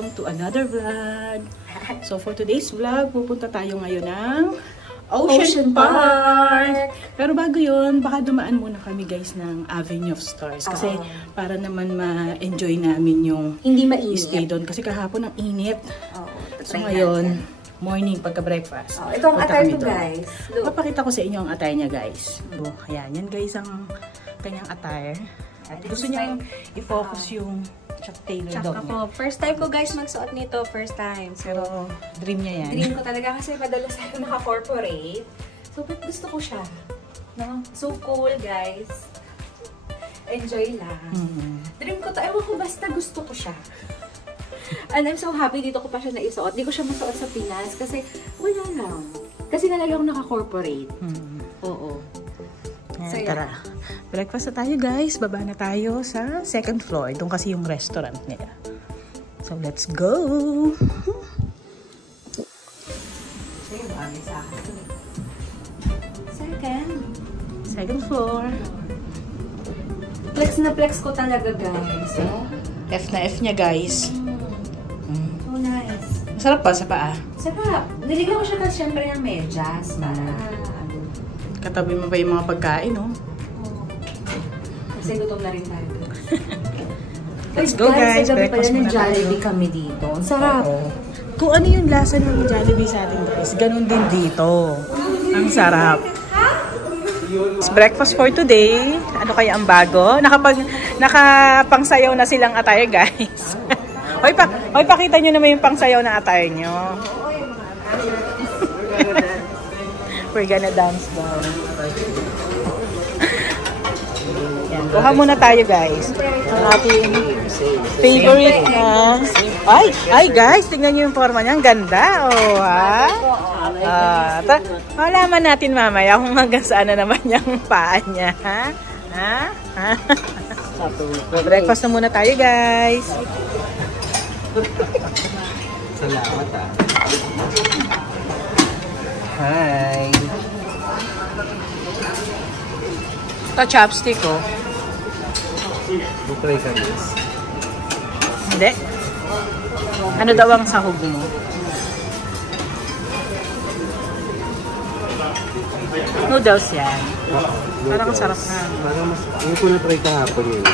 welcome to another vlog. So for today's vlog, pupunta tayo ngayon ng Ocean Park. Pero bago yun, baka dumaan muna kami guys ng Avenue of Stars. Kasi para naman ma-enjoy namin yung hindi mainit. Stay doon. Kasi kahapon ang init. So ngayon, morning pagka-breakfast. Ito ang attire ko guys. Look. Papakita ko sa inyo ang attire niya guys. So, ayan, yan guys ang kanyang attire. At gusto niya i-focus yung tailor doon. Ako, first time ko guys magsuot nito, first time. So, pero dream niya yan. Dream ko talaga kasi madalas ako naka-corporate. So, but gusto ko siya. No? So cool guys. Enjoy lang. Dream ko to, ewan ko basta gusto ko siya. And I'm so happy dito ko pa siya naisuot. Di ko siya masuot sa Pinas kasi wala lang. Kasi nalagay ako naka-corporate. Oo. So, tara. Breakfast na tayo guys. Baba na tayo sa second floor. Doon kasi yung restaurant nila. So let's go! Second floor. Flex na flex ko talaga guys. F na F niya guys. So nice. Masarap pa sa paa. Sarap. Niligyan ko siya kasi syempre ng medyas. Katabi mo pa yung mga pagkain, no? Kasi gutom na rin tayo. Let's go guys. Sa gabi pala Breakfast ng muna tayo. Jollibee kami dito. Ang sarap. Kung ano yung lasa ng Jollibee sa atin guys, ganun din dito. Ang sarap. It's breakfast for today. Ano kaya ang bago? Nakapangsayaw na silang attire guys. Hoy, pakita nyo naman yung pangsayaw na attire nyo. We're gonna dance daw. Yan, kuha muna tayo guys. Ang ating favorite na... Ay guys, tingnan nyo yung forma niya. Ang ganda, oh ha? Malaman natin mamaya kung hanggang saan na naman yung paa niya, ha? Ha? Breakfast na muna tayo guys. Salamat Hi! Ito chopstick oh. Bukray ka guys. Hindi. Ano daw ang sahog mo? Noodles yan. Parang sarap na. Parang mas... Hindi ko na-try kahapon yun.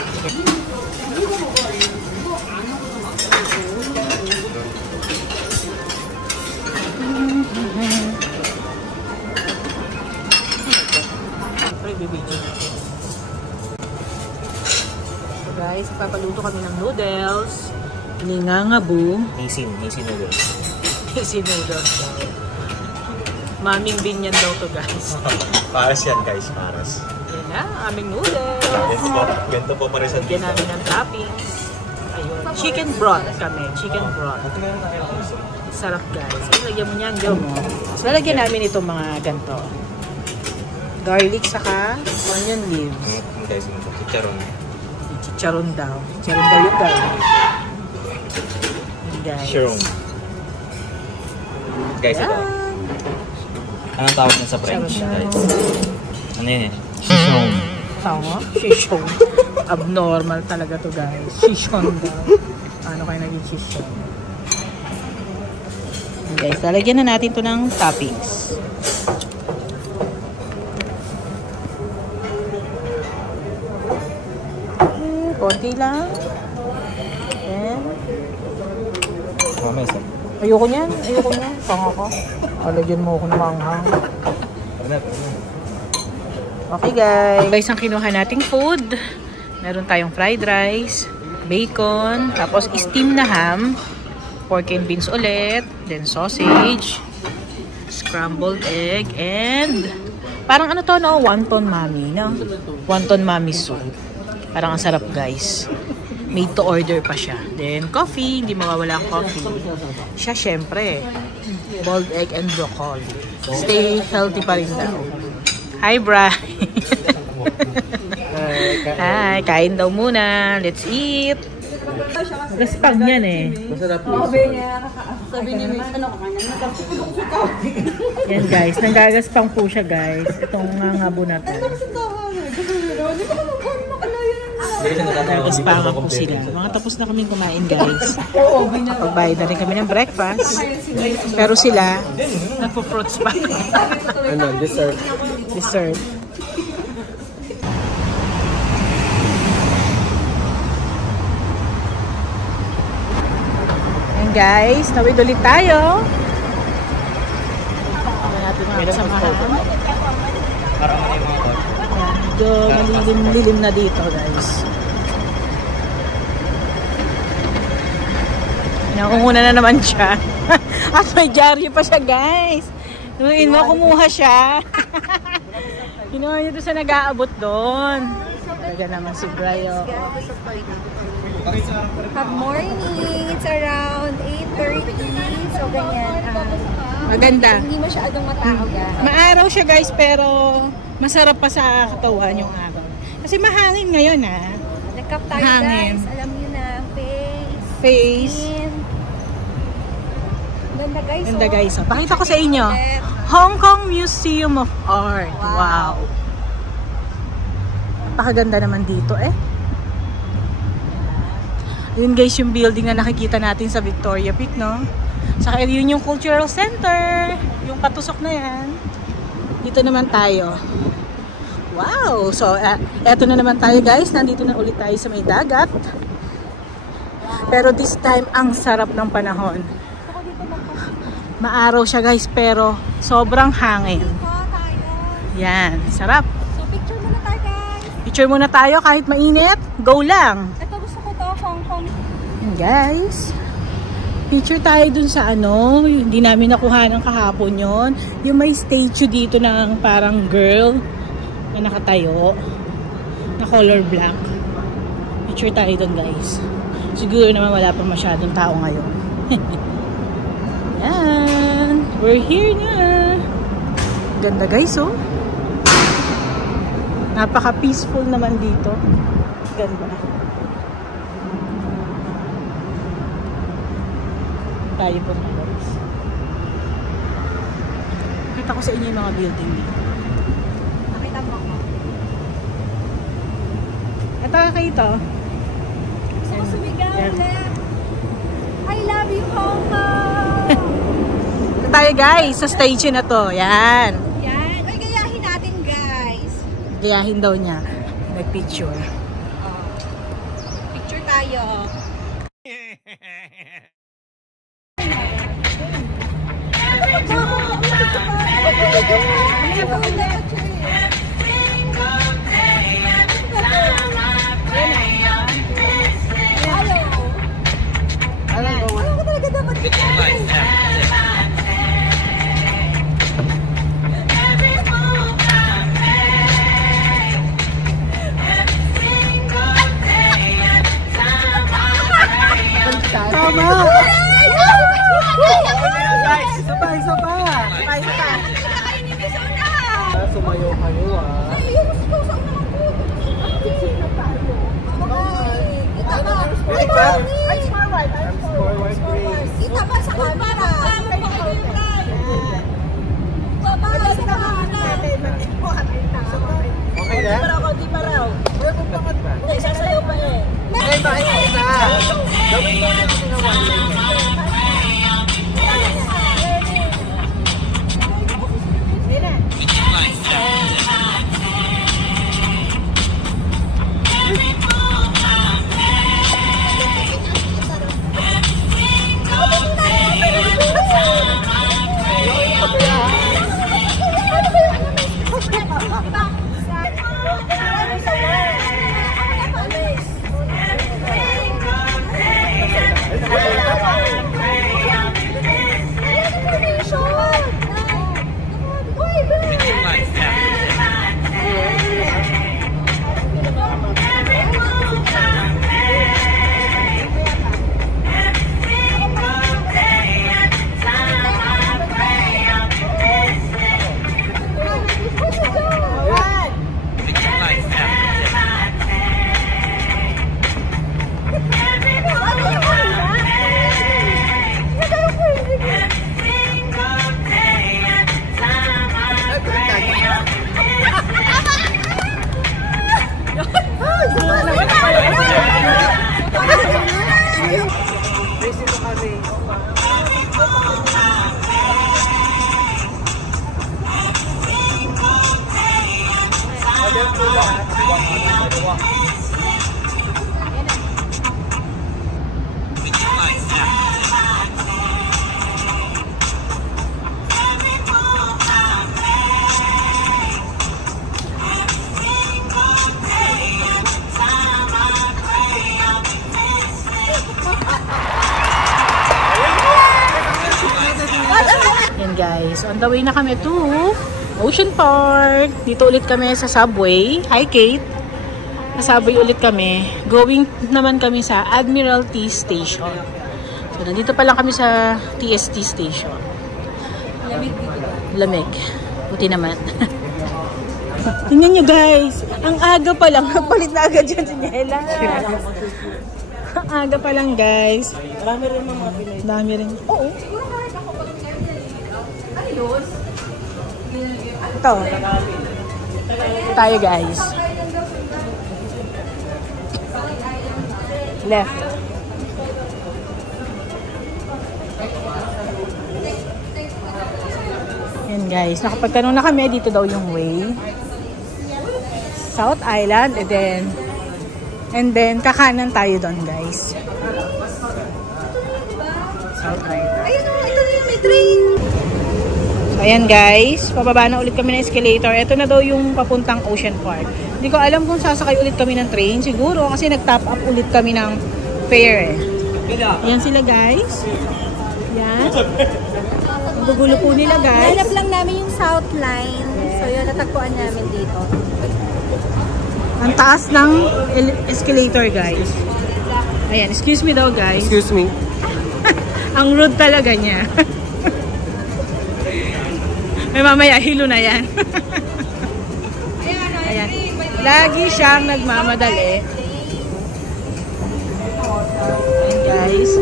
So guys, papaluto kami ng noodles. Ningangabu. Easy noodles. Easy noodles. Maming din yan daw to guys. Paras yan guys, paras. Yan na, aming noodles. Ganito po pa rin sa Lagyan namin ng toppings. Ayun. Chicken broth kami. Chicken broth. Sarap guys. Lagyan mo niyan, Joe. So lalagyan namin itong mga ganito. Garlic saka onion leaves. Guys, chicharon. Chicharon daw. Chicharon daw yung garlic. Guys. Chicharon. Guys, ito. Anong tawag niya sa French, guys? Ano yun eh? Chicharon. Tama? Chicharon. Abnormal talaga to guys. Chicharon daw. Ano kayo naging chicharon? Guys, lalagyan na natin to ng toppings. Konti lang. Ayan. Ayoko niyan. Panga ko. Lagyan mo ako ng manghang. Okay guys. Guys, ang kinuha nating food. Meron tayong fried rice, bacon, tapos steam na ham, pork and beans ulit, then sausage, scrambled egg, and parang ano to no? Wonton mami, no? Wonton mami soup. Parang ang sarap guys. Made to order pa siya. Then coffee, hindi mawawala ang coffee. Siya syempre. Boiled egg and broccoli. Stay healthy pa rin daw. Hi Bri. Hi, kain daw muna. Let's eat. Gaspang yan eh. Masarap Sabi niya, ano ka Yan guys, nanggagaspang po siya guys. Itong ngangabo na to. Nag-spanga po sila. Mga tapos na kaming kumain, guys. Pagbayad na rin kami ng breakfast. Pero sila, nagpo-fruits pa. Ano, dessert. Dessert. Ayan guys, tawid ulit tayo. Ano natin mga kasamahan. Parang ano yung mga to? Medyo malilim-lilim na dito guys. Nakunguna na naman siya. At may dyaryo pa siya guys. Luin mo, kumuha siya. Kinuha niya doon sa nag-aabot doon. Talaga naman si Brayo. Good morning. It's around 8:30. So, ganyan. Maganda. Hindi masyadong matao, guys. Maaraw siya guys, pero masarap pa sa katawan yung araw. Kasi mahangin ngayon Nag-cup tayo Hangin. guys. Alam niyo na. Face. Skin. Ganda guys. Ganda guys. Pakita ko sa inyo. Hong Kong Museum of Art. Wow. Napakaganda naman dito Yun guys yung building na nakikita natin sa Victoria Peak, no? Saka yun yung Cultural Center. Yung patusok na yan. Dito naman tayo. Wow! So, eto na naman tayo guys. Nandito na ulit tayo sa may dagat. Pero this time, ang sarap ng panahon. Maaraw siya guys, pero sobrang hangin. Yan, sarap. So, picture muna tayo guys. Picture muna tayo kahit mainit. Go lang! Ito gusto ko to, Hong Kong. Yan guys. Picture tayo dun sa hindi namin nakuha ng kahapon yon. Yung may statue dito ng parang girl na nakatayo. Na color black. Picture tayo dun guys. Siguro naman wala pa masyadong tao ngayon. Yan. We're here na. Ganda guys Napaka-peaceful naman dito. Ganda. Tayo po na guys. Kita ko sa inyo yung mga building dito. Nakita mo ako. Ito kayo Gusto ko sumigaw Yan. ulit. I love you, Hong Kong! Ito tayo guys, sa stage na to. Yan. Yan. Ay, gayahin natin, guys. Gayahin daw niya. Nag-picture. Picture tayo. Tama! Isa pa! Sumayo kayo Itama sa camera. Okay na? Di pa raw. Okay, Sasayaw pa gawin mo natin ng one line. Yan guys, on the way na kami to Ocean Park. Dito ulit kami sa subway. Hi Kate. Sa subway ulit kami. Going naman kami sa Admiralty Station. So nandito pa lang kami sa TST Station. Lamig dito. Lamig. Buti naman. Tingnan nyo guys. Ang aga pa lang. Palit na agad dyan si Nela. Ang aga pa lang guys. Marami rin mga Pinoy. Dami rin. Oo. Ano yun? Ito. Tayo guys. Left. Yan guys. Nakapagtanong na kami. Dito daw yung way. South Island. And then kakanan tayo doon guys. South Island. Ayun o, ito na yung may train. So, ayan guys, pababa na ulit kami ng escalator. Ito na daw yung papuntang Ocean Park. Hindi ko alam kung sasakay ulit kami ng train. Siguro kasi nag-top up ulit kami ng fare eh. Ayan sila guys. Yan. Gugulo po nila guys. Hanap lang namin yung South Line. So yun, natagpuan namin dito. Ang taas ng escalator guys. Ayan, excuse me daw guys. Excuse me. Ang rude talaga niya. May mamaya, hilo na yan. Ayan. Lagi siyang nagmamadali. Ayan guys.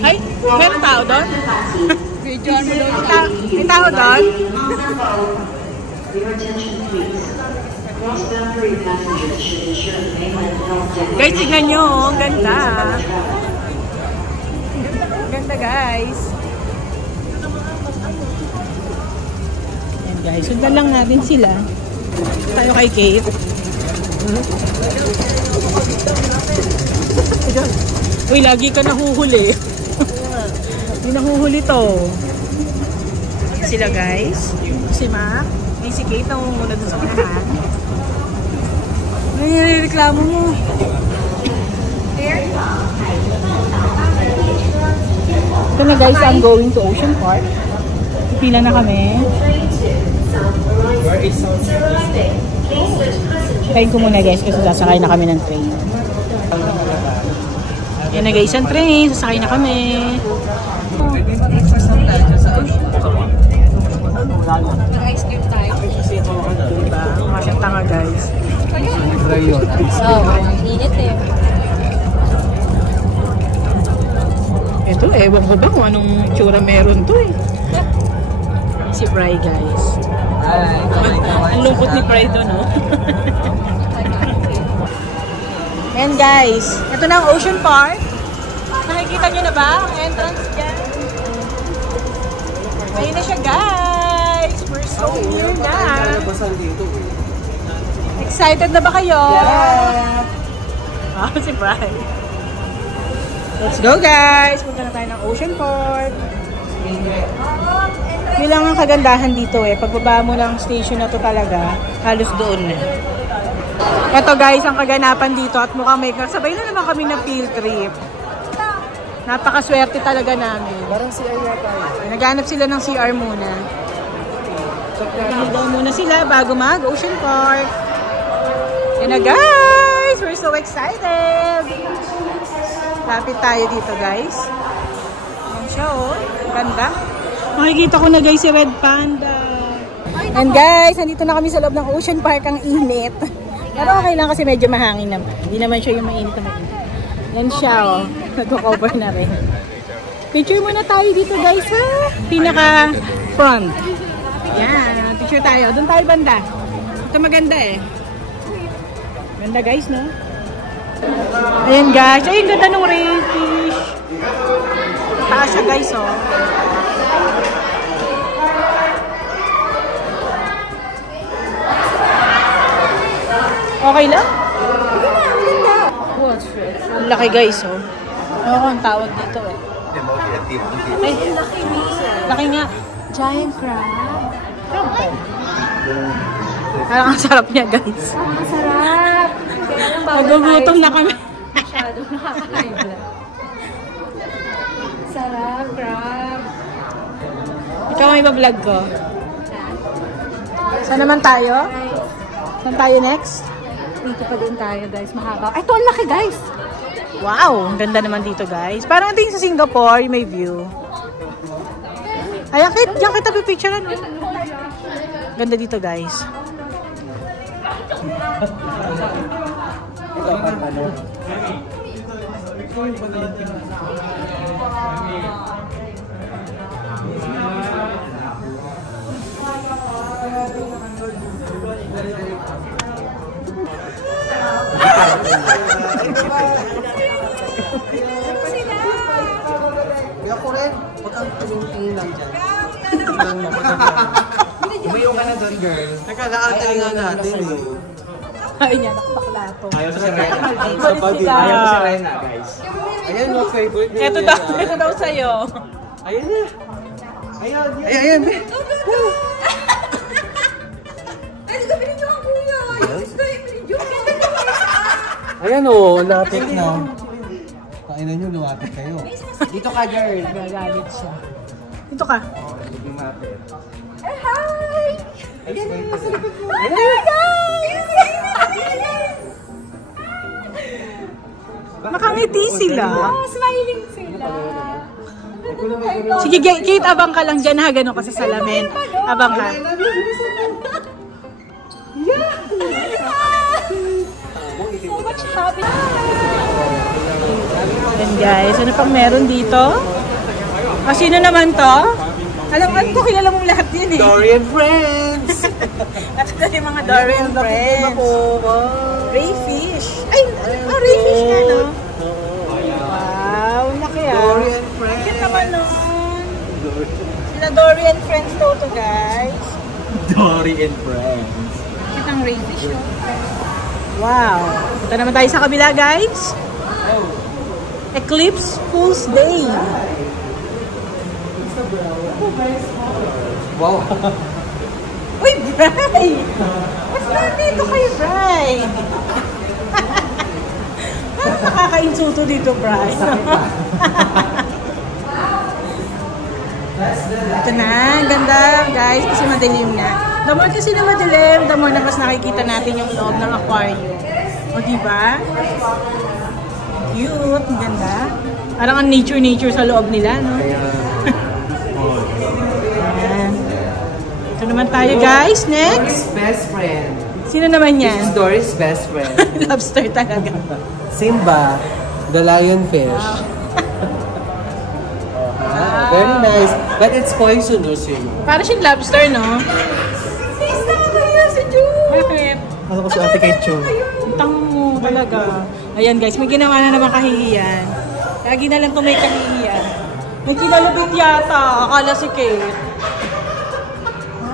Ay, meron tao doon? May tao doon? Guys, tignan nyo, ang ganda. Ganda guys. Ayan guys, sundan lang natin sila. Tayo kay Kate. Uy, lagi ka nahuhuli. Hindi nahuhuli to. Ayan sila guys. Si Mac. May si Kate na muna dun sa unahan. Ano yung reklamo mo? Ito na guys, I'm going to Ocean Park. Pila na kami. Kain ko muna guys kasi sasakay na kami ng train. Yan na guys, ang train. Sasakay na kami. Ice cream tayo. Diba? Masyang tanga guys. Oo, init eh. Ito, ewan ko ba kung anong tsura meron to eh. Si Bri guys. Ang lungkot ni Bri doon, no? Ayan guys, ito na ang Ocean Park. Nakikita nyo na ba ang entrance dyan? Ayun na siya guys. We're so near na. Excited na ba kayo? Yeah! Oh, si Bri. Let's go guys! Punta na tayo ng Ocean Park. Yun lang ang kagandahan dito eh. Pagbaba mo ng station na to talaga, halos doon na. Ito guys, ang kaganapan dito at mukhang may kasabay na naman kami na field trip. Napakaswerte talaga namin. Parang CR yata eh. Naghanap sila ng CR muna. Naghanap muna sila bago mag-Ocean Park. Yan na guys! We're so excited! Lapit tayo dito guys. Ayan siya oh. Ganda. Makikita ko na guys si Red Panda. And guys, nandito na kami sa loob ng Ocean Park. Ang init. Pero okay lang kasi medyo mahangin naman. Hindi naman siya yung mainit na mainit. Yan siya oh. Nag-cover na rin. Picture muna tayo dito guys ha. Pinaka front. Yan. Picture tayo. Doon tayo banda. Ito maganda eh. Ganda guys no? Ayan guys. Ay, ganda ng railfish. Taas siya guys oh. Okay lang? Ang laki guys, oh. Ano ko ang tawag dito eh. Ay, laki niya. Laki nga. Giant crab. Crab po. Parang ang sarap niya guys. Ang sarap. Kaya lang bawal Magugutom na kami. Masyado nakaka-high. Sarap, crab. Ikaw ang iba-vlog ko. Saan naman tayo? Saan tayo next? Dito pa din tayo guys, mahaba. Ito ang laki guys. Wow, ang ganda naman dito guys. Parang tingin sa Singapore, may view. Ay, yan kita pipicture ano. Ganda dito guys. Ako rin. Huwag kang tingin lang dyan. Umayo ka na doon, girl. Nagkakaantay nga natin eh. Ay niya, nakabakla to. Ayaw sa Serena. Ayaw sa Serena, guys. Ayan, no, favorite niya. Ito daw sa'yo. Ayan na. Ayan, ayan. Ayan o, lapit na. Kainan nyo, luwapit kayo. Dito ka, girl. Gagalit siya. Dito ka. Hi! Ayan na. Nakangiti sila. Smiling sila. Sige, Kate, abang ka lang dyan ha. Ganun ka sa salamin. Abang ka. So much happiness. Yan guys, ano pang meron dito? Sino naman to? Alam ko, kilala mong lahat yun eh. Dorian Friends! At ito yung mga Dorian Friends. Rayfish. Ay, rayfish nga no? Wow, laki ah. Dorian Friends! Cute naman nun. Sila Dorian Friends daw to guys. Dorian Friends. Cute ang rayfish no? Wow. Punta naman tayo sa kabila guys. Eclipse Fool's Day. Wow! Uy, Bri! What's that dito kay Bri? Parang nakaka-insulto dito, Bri. Ito na, ganda guys, kasi madilim na. The more kasi na madilim, the more na mas nakikita natin yung loob ng aquarium. O diba? Cute, ang ganda. Parang ang nature sa loob nila, no? Ayan. Ito naman tayo guys, next. Dory's best friend. Sino naman This yan? is Dory's best friend. Lobster talaga. Simba, the lionfish. Very nice. But it's poisonous, you know. Parang siyang lobster, no? Bakit? Ano ko si Ate Ketchum? Ang tango mo talaga. Ayan guys, may ginawa na naman kahihiyan. Lagi na lang ito may kahihiyan. May kinalupit yata. Akala si Kate.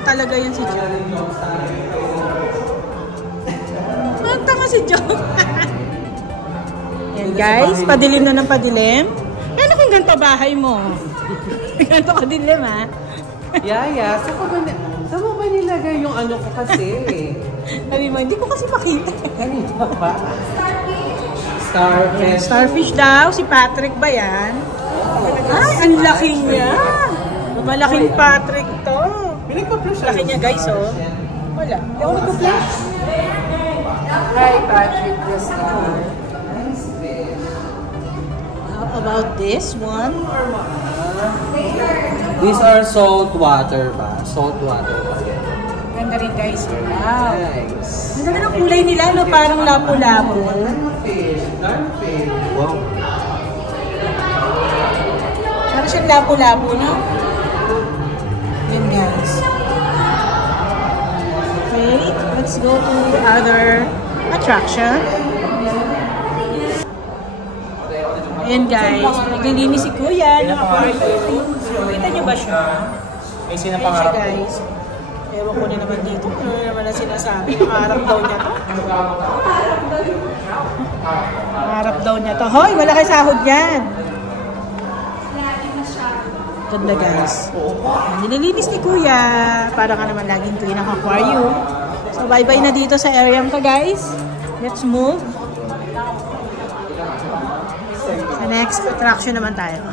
Talaga yan si Joe. Ang tanga si Joe. Ayan guys, padilim na ng padilim. Ano kung ganito bahay mo? Ganito kadilim ha? Yaya, saan mo ba nilagay yung ano ko kasi? Sabi mo, hindi ko kasi makita. Kanina pa. Starfish. Starfish daw. Si Patrick ba yan? Ay, ang laki niya. Malaking Patrick to. Laki niya guys, oh. Wala. Hindi ako nag-flash. Hi, Patrick the Star. How about this one? These are salt water ba? Salt water ba? Ganda rin guys. Wow. Nice. Ang ganda ng kulay nila, no? Parang lapu-lapu. Fish. Starfish. Wow. Parang siyang lapu-lapu, no? Yan guys. Okay, let's go to other attraction. Ayan guys, naglilinis si Kuya ng aquarium. Kita niyo ba siya? May Ayan siya sinapangarap ko. guys. Ewan ko na naman dito. Ano naman na sinasabi? Nakaharap daw niya to. Nakaharap daw niya to. Hoy, malaki sahod yan. Ganda guys. Nililinis ni Kuya. Para ka naman laging clean ang aquarium. So bye-bye na dito sa area ka guys. Let's move. Sa next attraction naman tayo.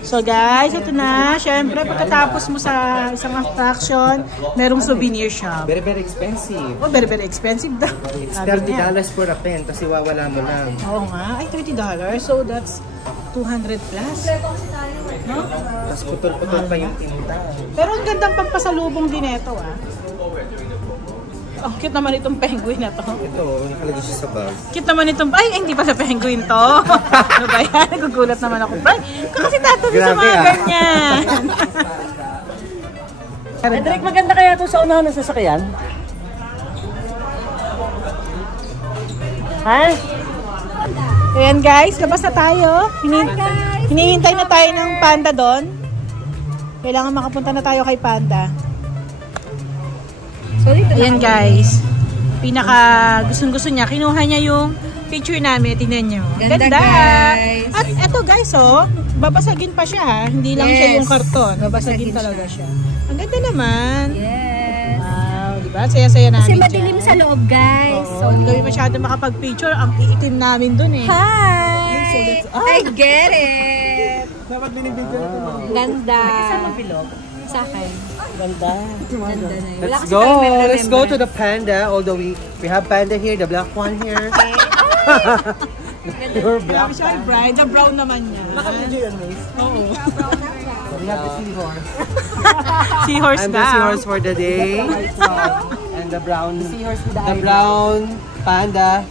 So guys, ito na. Siyempre, pagkatapos mo sa isang attraction, merong souvenir shop. Very, very expensive. Oh, very, very expensive daw. It's $30 for a pen, kasi wawala mo lang. Oo nga. Ay, $30. So, that's 200 plus. No? Tapos putol-putol pa yung tinta. Pero ang gandang pagpasalubong din ito, ah. Ang cute naman itong penguin na to. Ito, nakalagay siya sa bag. Cute naman itong... Ay, hindi pa sa penguin to. Ano ba yan? Nagugulat naman ako. Kasi tatabi sa mga ganyan. Edric, maganda kaya ito sa unahan ng sasakyan? Ha? Ayan guys, labas na tayo. Hinihintay na tayo ng panda doon. Kailangan makapunta na tayo kay panda. Ayan guys, pinaka gustong-gusto niya, kinuha niya yung picture namin, tingnan nyo. Ganda guys. At eto guys, oh, babasagin pa siya ha, hindi lang siya yung karton, babasagin talaga siya. Ang ganda naman. Yes. Wow, diba? Saya-saya namin Kasi madilim sa loob guys. Oo, hindi kami masyado makapag-picture, ang iitim namin dun eh. Hi! I get it! Dapat binibigyan ito. Ganda. Kasama bilog. Sa akin. Ganda. Ganda na yun. Let's go! Let's go to the panda. Although we have panda here, the black one here. You're black. Grabe siya, bride. The brown naman niya. Naka-video yun, Miss. Oo. We have the seahorse. Seahorse I'm na. the seahorse for the day. And the brown panda.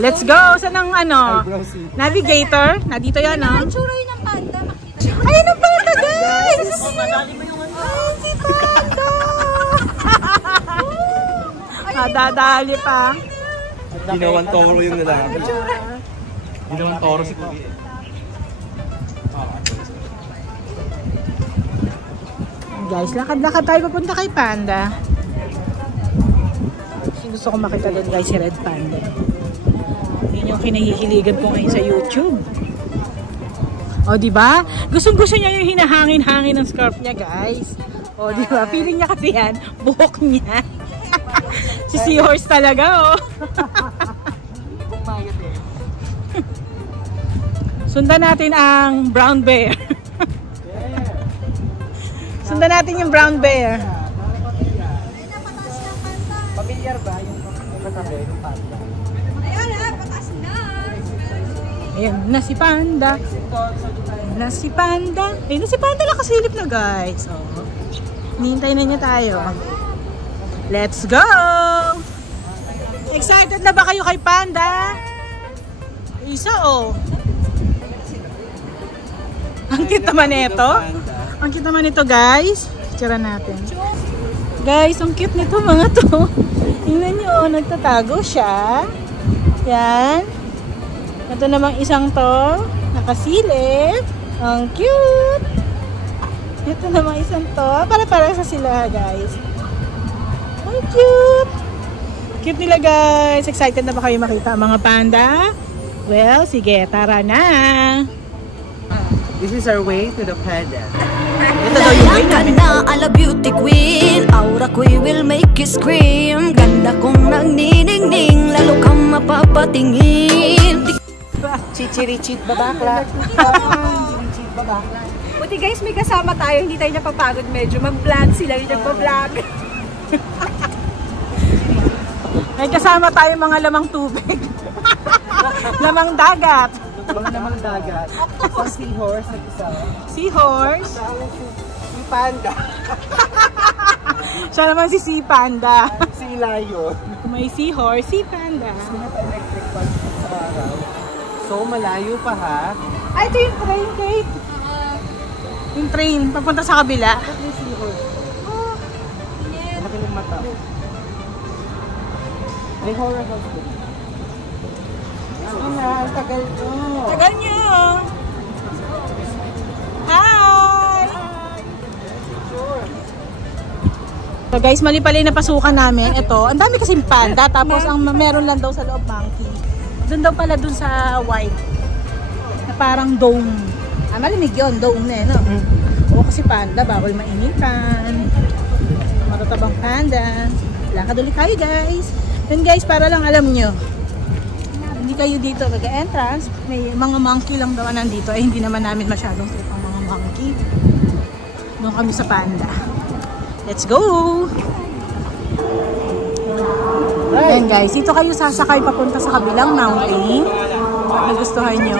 Let's go! Saan ang ano? Eyebrow seat. Navigator? Nandito yan, no? Ang tsura yun ng panda. Ayun ang panda, guys! Ay, si panda! Dadali pa. Ginawan toro yung lalaki. Ginawan toro si Kuya. Guys, lakad-lakad tayo papunta kay panda. Gusto ko makita doon guys si Red Panda. Yun yung kinahihiligan ko ngayon sa YouTube. O, diba? Gustong-gusto niya yung hinahangin-hangin ng scarf niya, guys. O, diba? Feeling niya kasi yan, buhok niya. Si Seahorse talaga, oh. Sundan natin ang brown bear. Sundan natin yung brown bear. Familiar ba yung katabi ng panda? Ayun na, patas na. Ayan na si panda. Ayan na si panda. Ayan na si panda, nakasilip na guys. Oh. Hinihintay na niya tayo. Let's go! Excited na ba kayo kay panda? Isa oh. Ang cute naman ito. Ang cute naman ito guys. Picture natin. Guys, ang cute nito mga to. Tingnan nyo, nagtatago siya. Yan. Ito namang isang to. Nakasilip. Ang cute. Ito namang isang to. Para-para sa sila guys. Ang cute. Cute nila guys. Excited na ba kayo makita ang mga panda? Well, sige, tara na. This is our way to the panda. Ito daw yung way namin. Ganda ala beauty queen, aura ko'y will make you scream. Ganda kong nagniningning, lalo kang mapapatingin. Chichirichit babakla. Chichirichit babakla. Buti guys, may kasama tayo. Hindi tayo napapagod medyo. Mag-vlog sila yung nagpa-vlog. May kasama tayo mga lamang tubig. Lamang dagat. Mga namang dagat. Sa seahorse at isa. Seahorse. Si panda. Siya naman si Sea Panda. Si lion. May seahorse, Sea Panda. Electric fan sa araw. So malayo pa ha. Ay, ito yung train, Kate. Yung train, papunta sa kabila. May seahorse. Malaki ng mata. May horror house din. Ang tagal to. Tagal niyo. So guys, mali pala yung napasukan namin. Ito, ang dami kasing panda. Tapos ang meron lang daw sa loob monkey. Doon daw pala doon sa white. Na parang dome. Malamig yun. Dome na no? Oo, kasi panda. Bawal mainitan. Matatabang panda. Lakad ulit kayo guys. Then guys, para lang alam nyo. Hindi kayo dito mag-entrance. May mga monkey lang daw nandito. Ay hindi naman namin masyadong trip ang mga monkey. Doon kami sa panda. Let's go! Ayan guys, dito kayo sasakay papunta sa kabilang mountain. Nagustuhan nyo.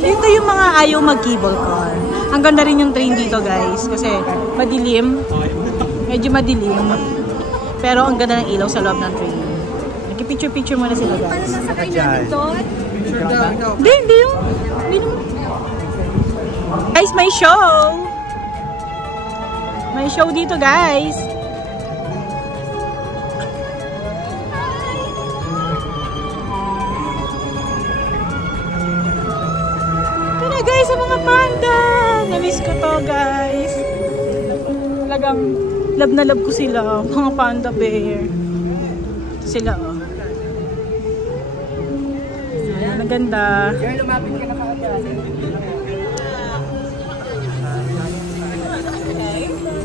Dito yung mga ayaw mag-cable car. Ang ganda rin yung train dito guys. Kasi madilim. Medyo madilim. Pero ang ganda ng ilaw sa loob ng train. Nag-picture-picture muna sila guys. Paano nasakay natin doon? Hindi yung. Guys, may show! May show dito guys. Ito na guys sa mga panda. Namiss ko to guys. Talagang love na love ko sila. Mga panda bear. Ito sila oh. Ayan, ang ganda. Lumapit ka na kaagad.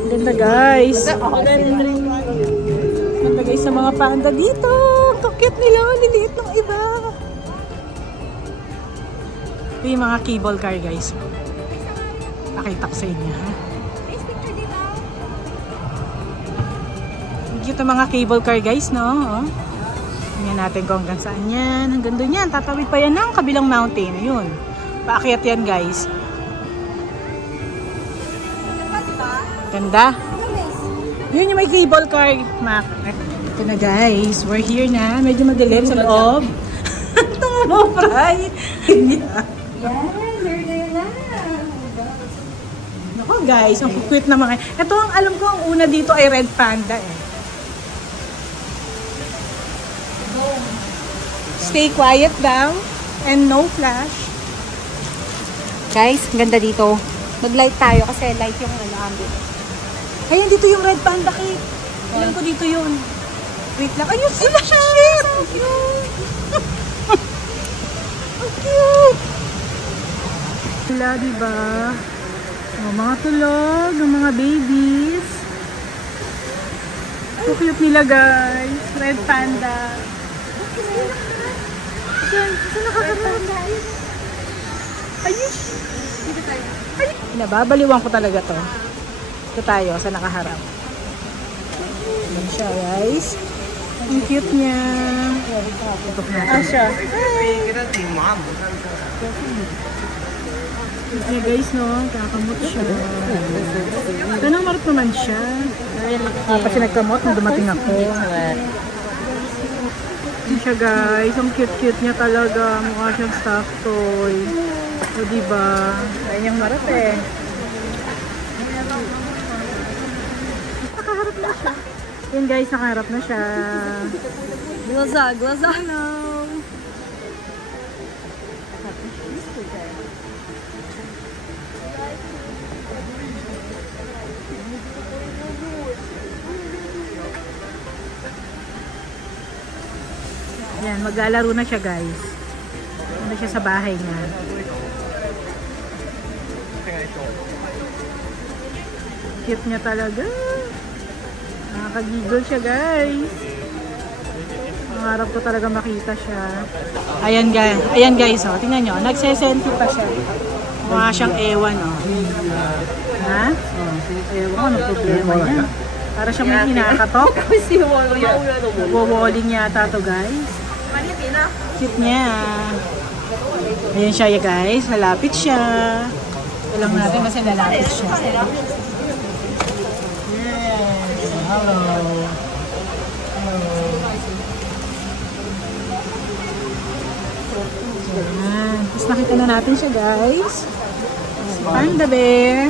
Ganda guys. Ganda guys sa mga panda dito. Ang cute nila. Liliit ng iba. Ito yung mga cable car guys. Pakita ko sa inyo ha. Cute ang mga cable car guys no. Tingnan natin kung hanggang saan yan. Hanggang doon yan. Tatawid pa yan ng kabilang mountain. Ayun. Paakyat yan guys. Ganda. Yun yung may cable car, Mac. Ito na guys. We're here na. Medyo madilim sa loob. Ito nga mo, Fry. Yan, we're there na. Naku guys, ang cute na mga. Ito ang alam ko, ang una dito ay red panda eh. Stay quiet daw. And no flash. Guys, ganda dito. Mag-light tayo kasi light yung ambulance. Ayan, dito yung red panda cake. Alam ko dito yun. Wait lang. Ayun sila! Shit! Ang cute! Ang cute! Sila, diba? Oh, mga tulog, ng mga babies. So cute nila, guys. Red panda. Ayan, saan nakakaroon? Ayun! Dito tayo. Nababaliwan ko talaga to. Ito tayo sa nakaharap. Ayan siya guys. Ang cute niya. Ito na siya. Cute niya guys no. Kakamot siya. Tanong marot naman siya. Kasi nagkamot nung dumating ako. Ayan siya guys. Ang cute niya talaga. Mukha siyang stuffed toy. O diba? Ayan yung marot eh. Nakaharap na siya. Yan guys, nakaharap na siya. Glaza. Hello. Ayan, maglalaro na siya guys. Ano siya sa bahay niya. Cute niya talaga. Nakakagigol siya guys. Nangarap ko talaga makita siya. Ayan guys oh. Tingnan nyo. Nagsesenti pa siya. Mukha siyang ewan oh. Ha? Ewan, ano problema niya? Para siyang may kinakatok. Nagwo-walling yata to guys. Cute niya. Ayan siya guys. Lalapit siya. Alam natin kasi lalapit siya. Hello. Ayan. Tapos nakita na natin siya guys. Si Panda Bear.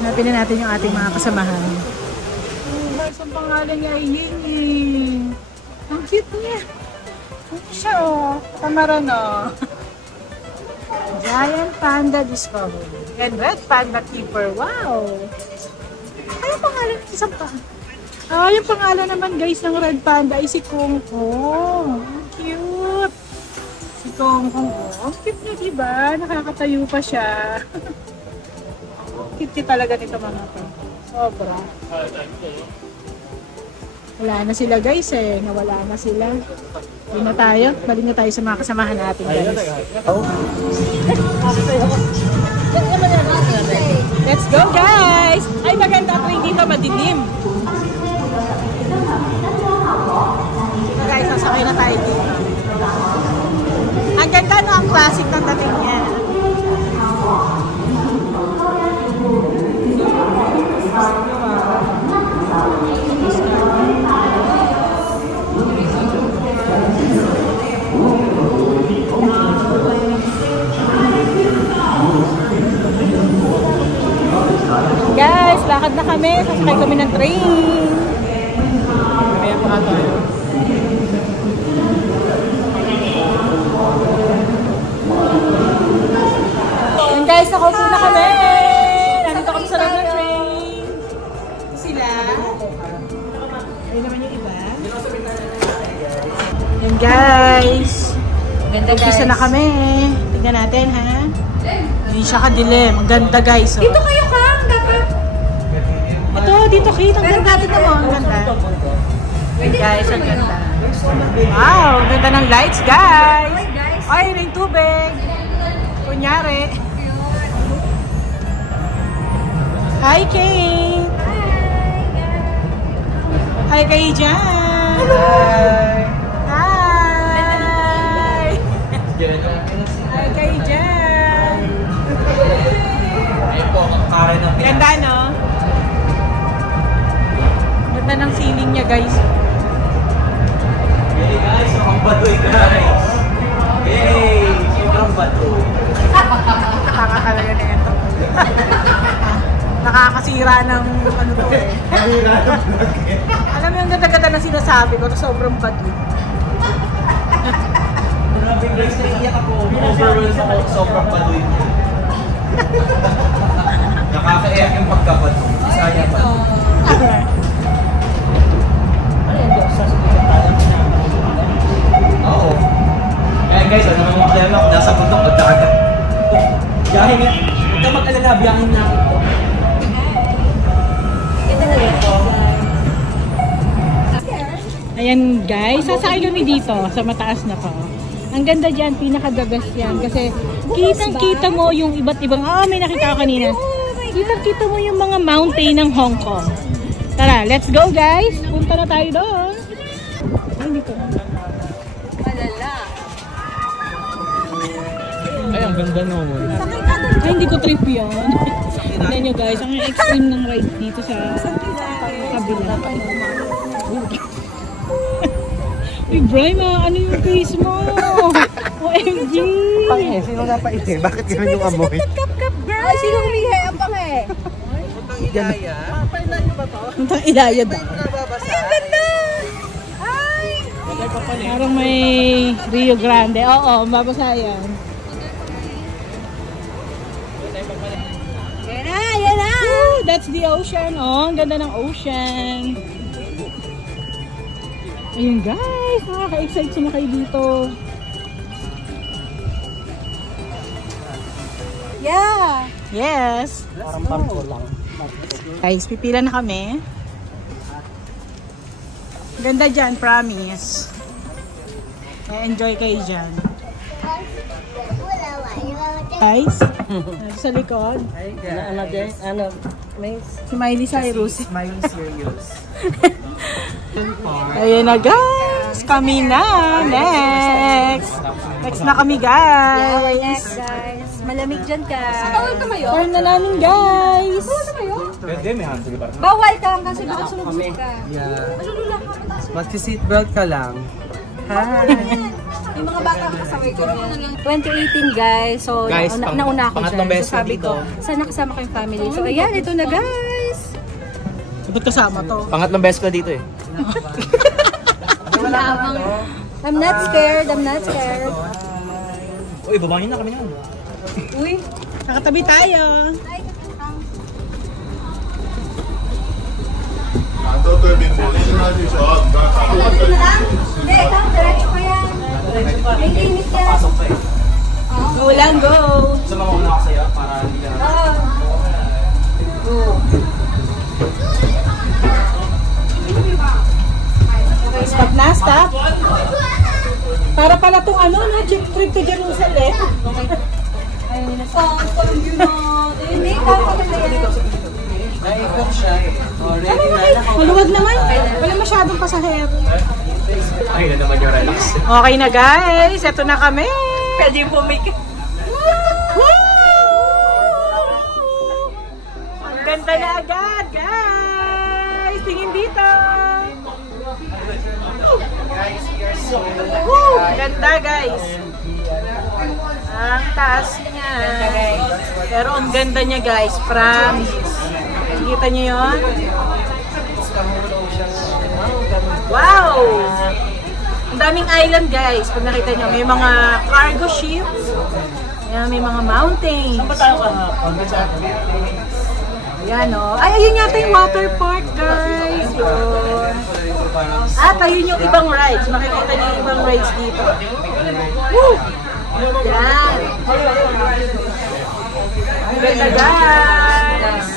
Hanapin na natin yung ating mga kasamahan. Guys, ang pangalan niya ay Ying. Ang cute niya. Siya oh. Tamaran oh. Giant Panda Discovery. And Red Panda Keeper. Wow! ang pangalan ng isang pa? Yung pangalan naman guys ng red panda ay si Kong Kong. Cute! Si Kong Kong. Ang cute niya diba? Nakakatayo pa siya. Cute talaga nito mga to. Sobra. Wala na sila guys eh. Nawala na sila. Hindi na tayo. Balik na tayo sa mga kasamahan natin guys. Let's go guys! Ay maganda po hindi pa madilim. Guys, sasakay na tayo dito. Ang ganda no, ang classic ng dating niya. Guys, lakad na kami. Sasakay kami ng train. Kaya mga tayo. And guys, nakaupo na kami. Nandito kami sa loob ng train. Sila. Ayun naman yung iba. And guys. Ganda guys. Umpisa na kami. Tignan natin ha. Hindi siya kadilim. Ang ganda guys. Oh. Dito kayo Kang. Dapat. Ito, dito Kate. Ang ganda dito mo. Ang ganda. Guys, ang ganda. Wow, ang ganda ng lights guys. Ay, yung tubig. Kunyari. Hi, Kate. Hi, kayo dyan. Hi. Hi, kayo dyan. Ayun po, kakarin ng Ganda, no? Ganda ng ceiling niya, guys. Hey guys, ang baduy guys. Hey, sobrang baduy. Nakaka talaga na ito. Nakakasira ng ano to eh. Alam mo yung ganda-ganda na sinasabi ko, to sobrang baduy. Grabe guys, naiiyak ako. Overwhelmed ako, sobrang baduy. Nakakaiyak yung pagkabaduy. Isaya pa. Oo. Kaya guys, ano naman problema ako, nasa bundok o dagat. Biyahe nga. Huwag ka mag-alala, biyahin natin ito. Ayan guys, sasakay kami dito sa mataas na to. Ang ganda dyan, pinaka-the best yan. Kasi kitang-kita mo yung iba't ibang, may nakita ko kanina. Kitang-kita mo yung mga mountain ng Hong Kong. Tara, let's go guys! Punta na tayo doon. Ay, dito. Malala. Ay, ang ganda naman. Ay, hindi ko trip yun. Tignan nyo guys, ang extreme ng ride dito sa kabila. Uy, Brian, ano yung face mo? OMG! Panghe, sino napaitin? Bakit ganun yung amoy? Kap-kap girl. Ay, sino humihi? Ang pange. Puntang Ilaya daw. Ay, ang ganda. Ay. Parang may Rio Grande. Oo, mabasa yan. Yan na, yan na. Woo, that's the ocean. Oh, ang ganda ng ocean. Ayun guys, nakaka-excite sumakay dito. Yeah. Yes. Parang barko lang. Guys, pipila na kami. Ganda dyan, promise. Enjoy kayo dyan. Guys, sa likod. May Si Miley Cyrus. Smiling serious. Ayan na guys, kami na. Next. Next na kami guys. Next guys. Malamig dyan ka. Bawal ka kayo? Turn na namin guys. Bawal ka kayo? Pwede, may hands ba? Bawal ka kasi baka sumubok ka. Yeah. Ano lula ka? Magsi-seatbelt ka lang. Hi! Yung mga bata kasabay ko niya. 2018 guys. So, Guys, nauna ako pangatlong dyan. beses So, sabi dito. ko, sana kasama kayong family. So, ayan, ito na guys. Ba't kasama to? Pangatlong beses ko dito eh. I'm not scared. I'm not scared. Uy, babangin na kami naman. Uy. Nakatabi tayo. Hindi, ikaw, diretso ka yan. May limit yan. Pasok pa eh. Go lang, go! So, mauna ako sa'yo para hindi ka na. Stop na, stop. Para pala itong ano, no? Trip to Jerusalem. Hindi, ikaw ka na yan. Naikot siya eh. Already na. Maluwag naman. Wala masyadong pasahero. Ay na naman yung relax. Okay na guys, eto na kami. Pwede yung pumikit. Ang ganda na agad guys. Tingin dito. Ang ganda guys. Ang taas niya. Pero ang ganda niya guys. Promise. Kita niyo yun? Wow! Ang daming island guys. Pag nakita nyo, may mga cargo ships. May mga mountains. Saan ba tayo kahapon? Ayan o. Ay, ayun yata yung water park guys. Yun. At ayun yung ibang rides. Makikita nyo yung ibang rides dito. Woo! Yan. Ang ganda guys.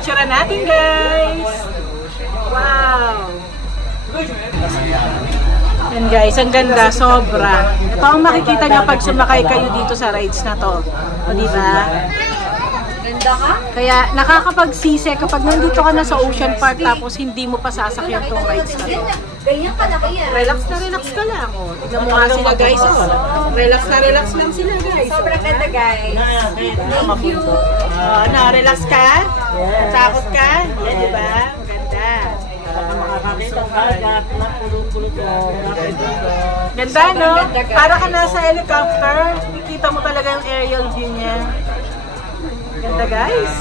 Picture natin guys. Wow. Yan guys, ang ganda, sobra. Ito ang makikita nyo pag sumakay kayo dito sa rides na to. O diba? Ganda ka? Kaya nakakapagsisi kapag nandito ka na sa Ocean Park tapos hindi mo pa sasakyan tong rides na to. Ganyan ka na kaya. Relax ka lang. O, tignan mo nga sila guys. Oh. Relax lang sila guys. Sobrang ganda guys. Thank you. Na-relax ka? Takot ka? Yan diba? Maganda. Makakakita ang dagat na pulot-pulot yung Ganda no? Para ka nasa helicopter. Kikita mo talaga yung aerial view niya. Ganda guys.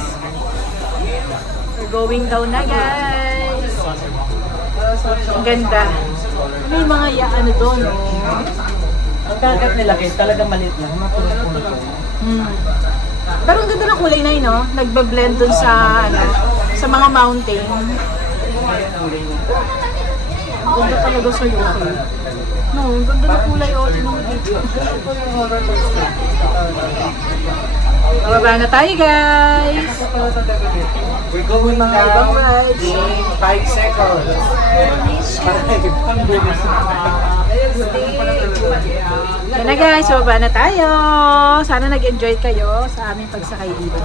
We're going down na guys. Ang ganda. May mga ano doon. Ang dagat nila guys, talagang maliit lang. Mapulot-pulot lang. Pero ang ganda ng kulay na yun, no? Nagbe-blend dun sa, sa mga mountain. Ang ganda talaga sa UK. No, ang ganda na kulay, oh. Tingnan mo dito. Bababa na tayo, guys. We're going down in 5 seconds. Yan na guys, bababa na tayo. Sana nag-enjoy kayo sa aming pagsakay dito.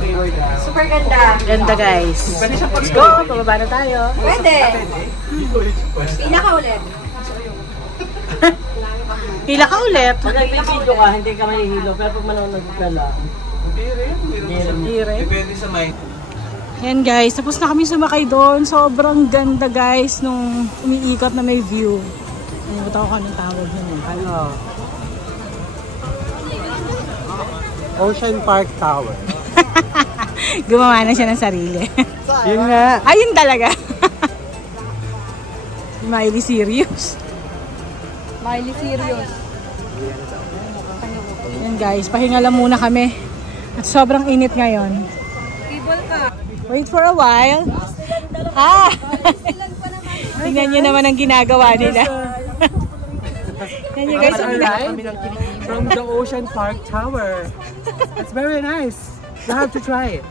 Super ganda. Ganda guys. Let's go, bababa na tayo. Pwede. Pinaka ulit. Pila ka ulit. Pag nag-video ka, hindi ka mahihilo. Pero pag manonood ka lang, Hindi rin. Depende sa mind. Yan guys, tapos na kami sumakay doon. Sobrang ganda guys nung umiikot na may view. Nalimutan ko anong tawag nun eh. Ano? Ocean Park Tower. Gumawa na siya ng sarili. Yun nga. Ayun talaga. Miley serious. Miley serious. Yan guys, pahinga lang muna kami. At sobrang init ngayon. Cable ka. Wait for a while. Tingnan nyo naman ang ginagawa nila. Yan nyo guys. From the Ocean Park Tower. It's very nice. You have to try it.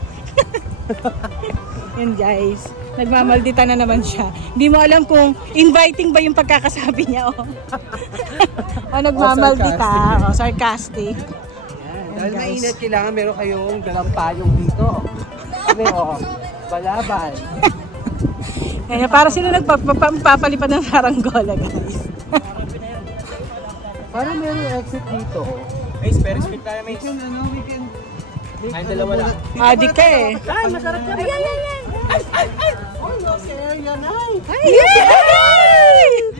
Yan guys. Nagmamaldita na naman siya. Hindi mo alam kung inviting ba yung pagkakasabi niya. O nagmamaldita. O sarcastic. Dahil mainit, kailangan meron kayong dalang payong dito. Ano, balaban. Kaya para sila nagpapalipad ng saranggola guys. Para meron exit dito. Ay, spare speed tayo, We mate. can, we can... Ay, dalawa lang. Adik ka eh. ay, masarap yan. Oh, no, sir, yan ay. Yay!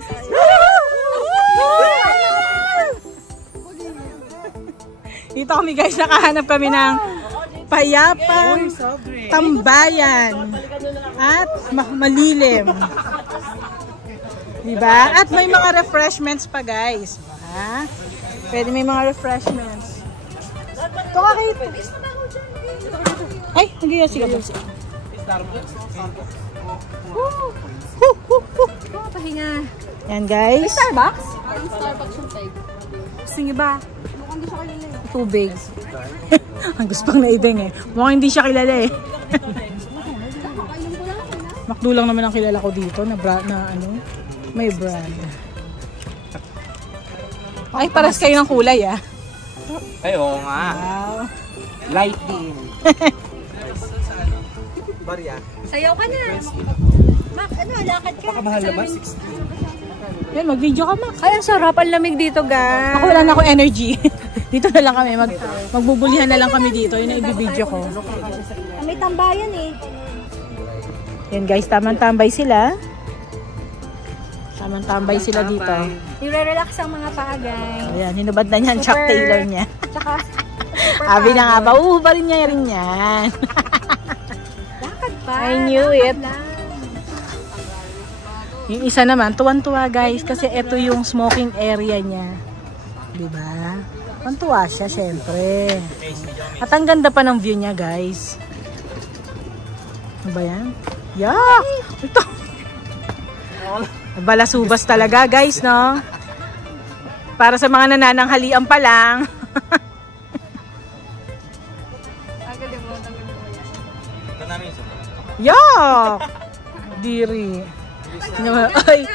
Dito kami guys, nakahanap kami ng payapang tambayan at malilim. Diba? At may mga refreshments pa guys. Ha? Pwede may mga refreshments. Ito ka kayo. Ay, hindi na. Sige. Pahinga. Yan guys. Starbucks? Parang Starbucks yung type. Gusto niyo ba? Mukhang hindi siya kilala eh. Tubig. Ang gusto pang naideng eh. Mukhang hindi siya kilala eh. McDo lang naman ang kilala ko dito na ano, may brand. Ay, paras kayo ng kulay ah. Ay, oo nga. Wow. Light din. Barya. Sayaw ka na. Mac, ano, lakad ka. Baka mahal naman, 60. Yan, mag-video ka, Max. Ay, ang sarap. Ang lamig dito, guys. Ako wala na akong energy. Dito na lang kami. Magbubulihan na lang kami dito. Yun ang ibibideo ko. May tambayan eh. Yan guys, tamang-tambay sila. Tamang-tambay sila dito. Nire-relax ang mga paa, guys. Ayan, hinubad na niyan. Chuck Taylor niya. Tsaka, Abi na nga ba? Ba rin niya rin yan. lakad pa. I knew it. Lang. Yung isa naman, tuwan-tuwa guys. Kasi ito yung smoking area niya. Diba? Tuwan-tuwa siya, syempre. At ang ganda pa ng view niya, guys. Ano ba yan? Yak! Ito! Balasubas talaga, guys, no? Para sa mga nanananghalian pa lang. Yak! Diri. Ay!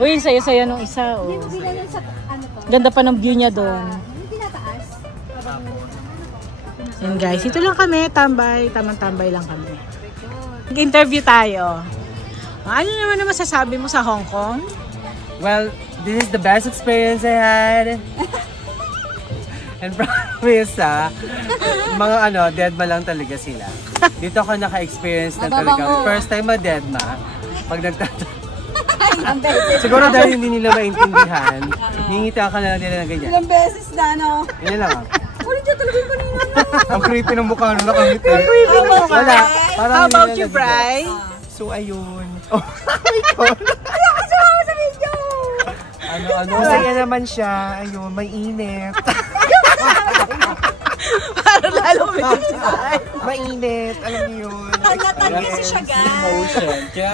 Uy, saya-saya nung isa, oh. Ganda pa ng view niya doon. Yan guys, ito lang kami, tambay. Tamang-tambay lang kami. Mag-interview tayo. Ano naman masasabi mo sa Hong Kong? Well, this is the best experience I had. And promise mga deadma lang talaga sila. Dito ako naka-experience na talaga. First time deadma. Pag siguro dahil hindi nila maintindihan, hingita ka na lang nila na ganyan. Ilang beses na, no? Yan lang. Ulit siya talaga yung kanina. Ang creepy ng mukha nung nakangiti. Wala. How about you, Bri? So, ayun. Oh my God. Ayaw ka sumama sa video! Masaya naman siya. Ayun, may init. Para lalo Mainit, alam niyo yun. Natan kasi siya, guys.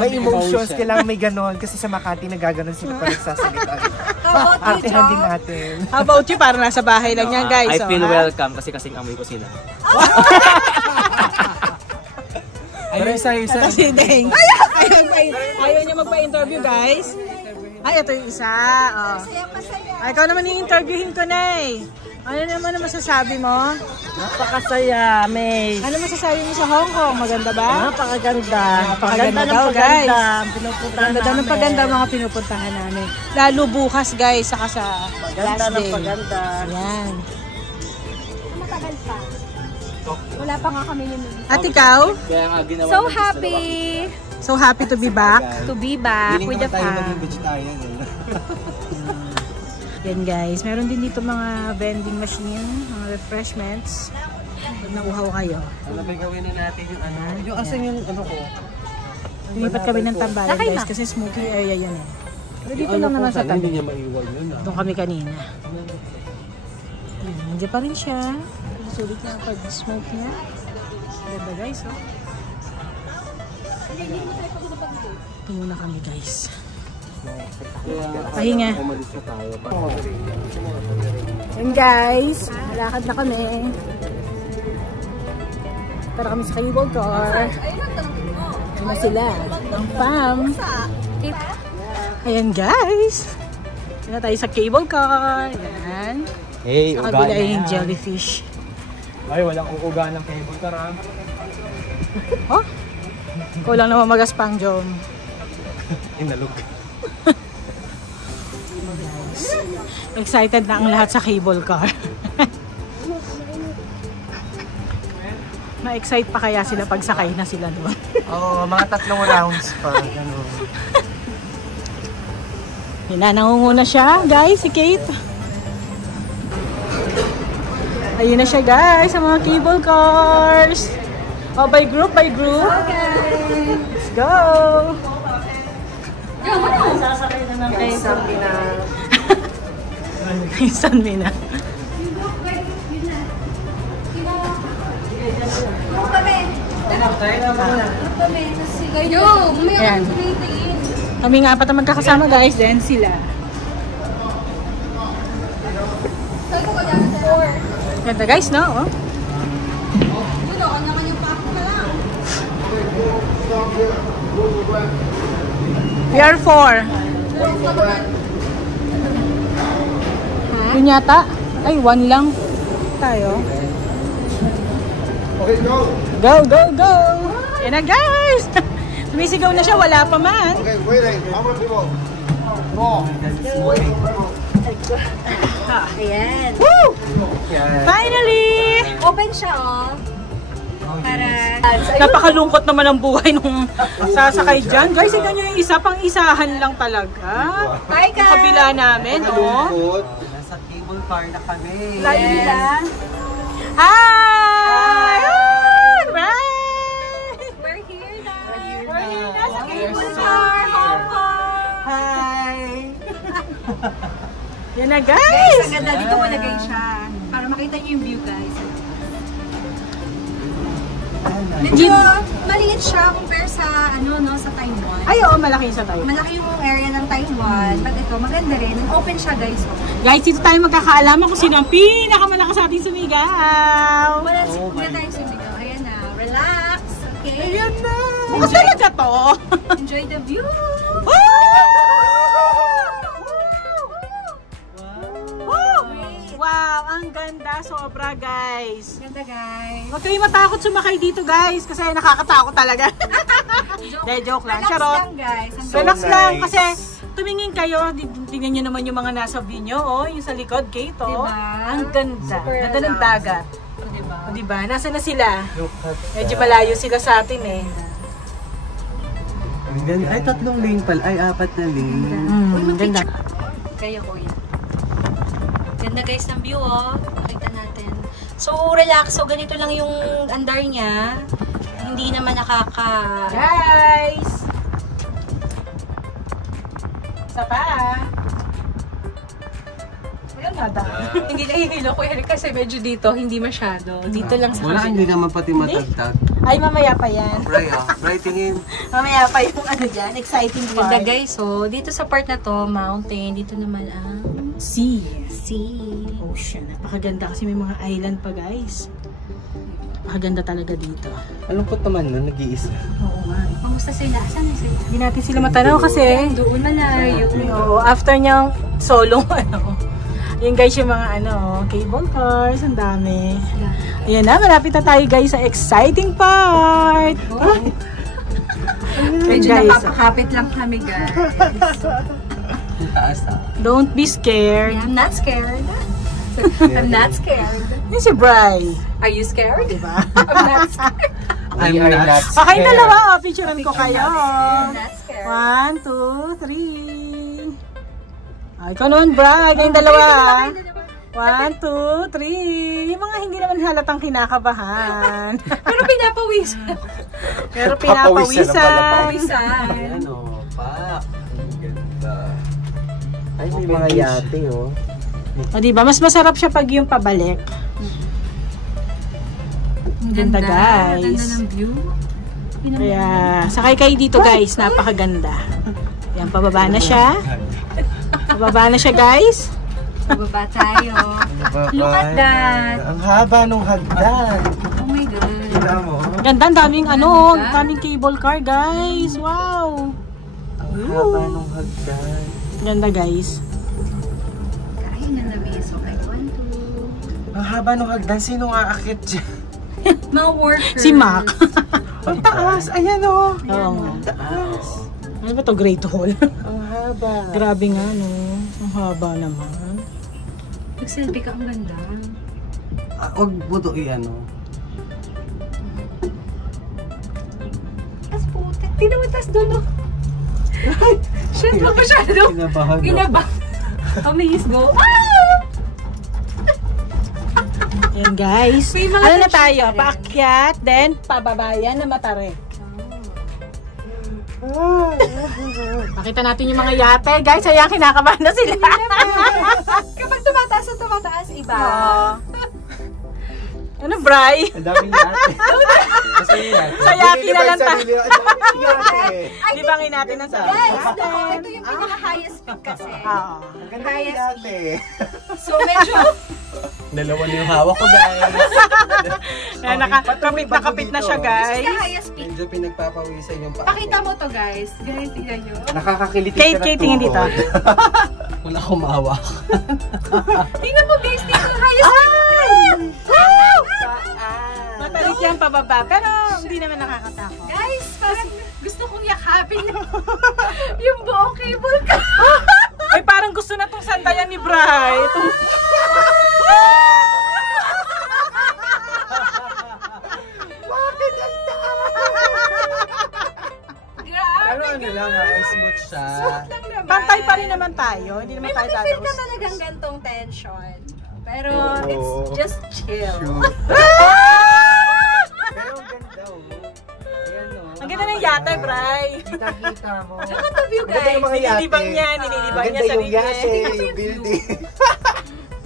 May emotions, kailangan may ganon. Kasi sa Makati nagaganon sila pa nagsasalita. How about you, Artehan din Chong? natin. How about you? Para nasa bahay lang yan, guys. I feel welcome kasi kasing amoy ko sila. Pero isa-isa. Kasi ding. Ayaw niya magpa-interview, guys. Ay, ito yung isa. Oh. Ay, ikaw naman i-interviewin ko na eh. Ano naman ang masasabi mo? Napakasaya, May. Ano masasabi mo sa Hong Kong? Maganda ba? Napakaganda. Napakaganda daw, guys. Maganda daw ng paganda ang mga pinupuntahan namin. Lalo bukas, guys, saka sa last day. Paganda. Ayan. Matagal pa. Wala pa nga kami yun. At ikaw? Kaya nga ginawa So happy So happy to be back? to be back with the fam. vegetarian. Yan guys, meron din dito mga vending machine, mga refreshments. Pag nauhaw kayo. Ano ba gawin na natin yung Yung asan yung ko? Lumipat kami ng tambayan guys kasi smoking area yan eh. Pero dito lang naman sa tabi. Hindi niya maiwan yun. Doon kami kanina. Yan, nandiyan pa rin siya. Sulit na pag-smoke niya. Ganda guys, oh. Ito muna kami guys. Pahinga. Yan guys, malakad na kami. Tara kami sa cable car. Ayan na sila, ang fam. Ayan guys. Ayan na tayo sa cable car. Ayan. Hey, Sa kabila ay yung jellyfish. Ay, walang uga ng cable car ha. Oh? Ikaw lang naman magaspang, Jom. Inalog. Excited na ang lahat sa cable car. Ma-excite pa kaya sila pag sakay na sila doon. Oo, mga 3 rounds pa. Yun na, nangunguna siya, guys, si Kate. Ayun na siya, guys, sa mga cable cars. Oh, by group, by group. Okay. Let's go! Sasakay na ng kayo sa San Mina. Tayo na muna. Ayan. Kami nga apat na magkakasama guys, then sila. Ganda guys, no? Oh. We are 4. Yun yata. Ay, 1 lang tayo. Okay, go! Go, go, go! Yan na guys! Sumisigaw na siya, wala pa man. Okay, waiting. How many people? 4. Ayan. Woo! Finally! Open siya, oh. Para... Napakalungkot naman ang buhay nung sasakay dyan. Guys, tignan nyo yung isa, pang isahan lang talaga. Hi, guys! Kabila namin, oh. Nasa cable car na kami. Layo nila. Hi! Right! We're here na. We're here na sa cable so car, Hong Kong. Hi! Yan na guys! Ang ganda, dito malagay siya. Para makita niyo yung view, guys. Medyo maliit siya compare sa sa Taiwan. Ay, oo, malaki sa tayo. Malaki yung area ng Taiwan. But ito, maganda rin. Open siya, guys. Guys, dito tayo magkakaalaman kung sino ang pinakamalakas sa ating sumigaw. Wala tayong sumigaw. Ayan na. Relax. Okay? Ayan na. Bukas talaga to. Enjoy the view. Wow, ang ganda. Sobra, guys. Ganda, guys. Huwag kayo matakot sumakay dito, guys. Kasi nakakatakot talaga. Joke lang. Relax Charot. lang, guys. Relax lang. Kasi tumingin kayo. Tingnan nyo naman yung mga nasa video. Oh, yung sa likod, Kate. Oh. Diba? Ang ganda. Super Ganda ng dagat. Diba? O, diba? Nasa na sila? Medyo malayo sila sa atin eh. Ay, 3 lane pala. Ay, 4 na lane. Ganda. Kaya ko yan. Ganda guys ng view, oh. Nakita natin. So, relax. So, ganito lang yung andar niya. Hindi naman Guys! Isa pa. Wala nada. Hindi nahihilo ko yan kasi medyo dito, hindi masyado. Dito lang sa Wala, hindi naman pati matagtag. Ay, mamaya pa yan. Bray, tingin. Mamaya pa yung dyan. Exciting part. Ganda guys, so dito sa part na to, mountain. Dito naman ang Sea. ocean. Napakaganda kasi may mga island pa, guys. Napakaganda talaga dito. Malungkot naman nun, nag-iisa. Oo nga. Kamusta sila? Saan na sila? Hindi natin sila matanaw kasi Doon malayo. oo, after niyang solo, yun guys yung mga cable cars, ang dami. Ayan na, malapit na tayo guys sa exciting part. Medyo Guys, napapakapit lang kami guys. Taas don't be scared. I'm not scared. I'm not scared. Yun si Bri. Are you scared? Diba? I'm not scared. I'm not Okay, dalawa. Picturean ko kayo. I'm not scared. 1, 2, 3. Ikaw naman, Bri. Kayong dalawa. 1, 2, 3. Yung mga hindi naman halatang kinakabahan. Pero pinapawisan. Pero pinapawisan. Ano, pa. Ang ganda. Ay, may mga yate, oh. O diba, mas masarap siya pag yung pabalik. Ganda, guys. Ganda ng view. Kaya, sakay kayo dito, guys. Napakaganda. Yan, pababa na siya. Pababa na siya, guys. Bababa tayo. Look at that. Ang haba nung hagdan. Oh my God. Kita mo? Ganda, ang daming daming cable car, guys. Wow. Ang haba nung hagdan. Ganda, guys. Kain na nabiso. Okay, 1, 2. Ang haba nung hagdan. Sino aakit dyan? Mga workers. Si Mac. Ang taas. Ayan, oh. Oo nga. Taas. Ano ba to? Great Hall? Ang haba. Grabe nga, no? Ang haba naman. Nag-selfie ka, ang ganda. Huwag buto i-ano. Tas putek. Tingnan mo, tas doon, no? Shit, wag masyado. Kinabahan. Kinabang. Amaze go. Yan, guys. May mga Ano na texture tayo? rin. Paakyat, then pababayan na Matarik. Makita natin yung mga yate. Guys, ayan, kinakabahan na sila. Kapag tumataas, iba. Ano, Bri? Ang daming yate. Sa yati na lang tayo. Yate. Di ba natin ang sa Guys, ito yung pinaka-highest peak kasi. Oo. Ang ganda ng yate. So, medyo... Dalawa na yung hawak ko, guys. Kapit na kapit na siya, guys. Pinaka-highest peak. Medyo pinagpapawisan yung paa. Pakita mo to, guys. Guys, tingnan nyo. Nakakakilitis Kate, tingin dito. Wala akong maawak. Tingnan mo, guys. Tingnan yung highest peak. Matarik yan pababa, pero hindi naman nakakatakot. Guys, parang gusto kong yakapin yung buong cable car. Ay, parang gusto na itong sandayan ni Bri. Pero ano lang ha, smooth siya. Lang naman. Pantay pa rin naman tayo. Hindi naman May tayo mag-feel ka dados. talagang gantong tension. Pero Oo. it's just chill. Shoot. Pero ang ganda oh. Ayan oh. Ang ganda ng yate, Bri. Kita-kita mo. Look at the view, Ang ganda guys. yung mga yate. Nililibang niya, nililibang Ang niya ganda sa yung yate, bigay. yung building.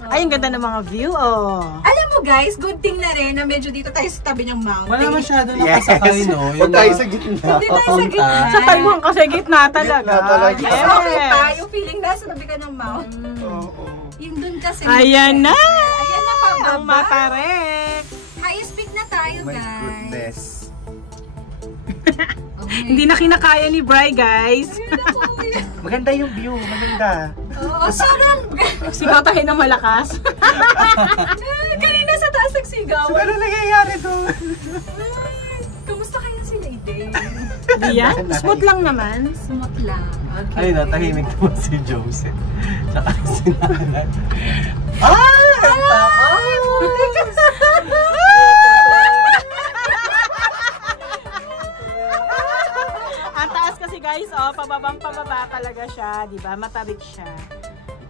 Ay, ang ganda ng mga view, oh. Alam mo guys, good thing na rin na medyo dito tayo sa tabi ng mountain. Wala masyado nakasakay, no? Huwag tayo sa gitna. Hindi tayo sa gitna. Sa Taiwan kasi gitna talaga. Gitna talaga. Mas okay pa, Yes. yung feeling nasa tabi ka ng mountain. Oo. Yung dun kasi. Ayan na! Ayan na pa, Ang matarek. Highest peak na tayo, My guys. goodness. Okay. Hindi na kinakaya ni Bri, guys. Maganda yung view. Maganda. Oo, sarap. Sigaw tayo ng malakas. Kanina sa taas nagsigaw. So, ano nangyayari doon? Kamusta kaya si Lady? Diyan, smooth lang naman. Smooth lang. Okay. Ay, natahimik naman si Joseph. Tsaka si Nanay. Ay, buti ka. Ang taas kasi guys, oh, pababang pababa talaga siya, di ba? Matarik siya.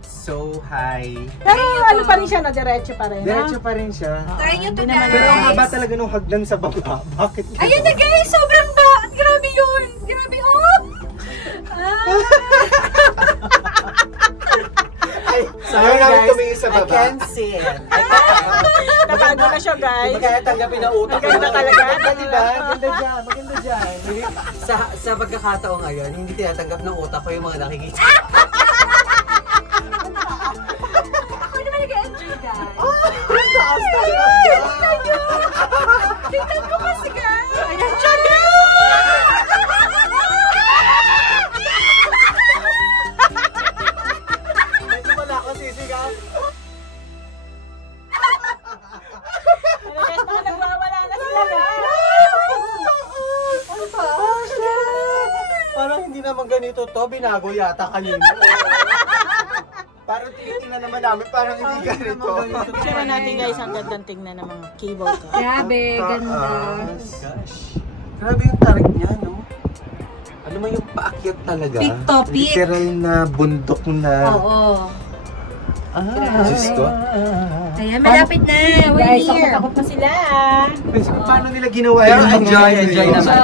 So high. Pero ano pa rin siya, no? Diretso pa rin, no? Diretso pa rin siya. Try nyo to, Hindi naman Pero ang guys. haba talaga nung hagdan sa baba. Bakit? Ayun na guys, sobrang ba. Grabe yun. Grabe, oh. Ay, sayang namin tumingin sa I baba. can't see it. Nakago na siya, guys. Hindi kaya tanggapin na utak ko. Maganda talaga. Maganda, diba? Maganda dyan. Maganda dyan. Sa pagkakataon ngayon, hindi tinatanggap ng utak ko yung mga nakikita. Ako naman nag-enjoy, guys. Taas talaga. Tingnan ko kasi, guys. Ayan siya, guys! Medyo wala ako sisigaw. Ano guys, mga nagwawala na sila, guys! Parang hindi naman ganito to. Binago yata kanina. Parang tinitingnan naman namin, parang hindi ganito. Picture natin guys, ang gandang tingnan ng mga cable car. Grabe, ganda. Gosh. Grabe yung tarik niya, no? Ano mo yung paakyat talaga? Peak to peak. Literal na bundok na. Oo. Diyos ko. Ayan, malapit na. We're Guys, here. takot na sila. Paano nila ginawa Pero yun? enjoy naman.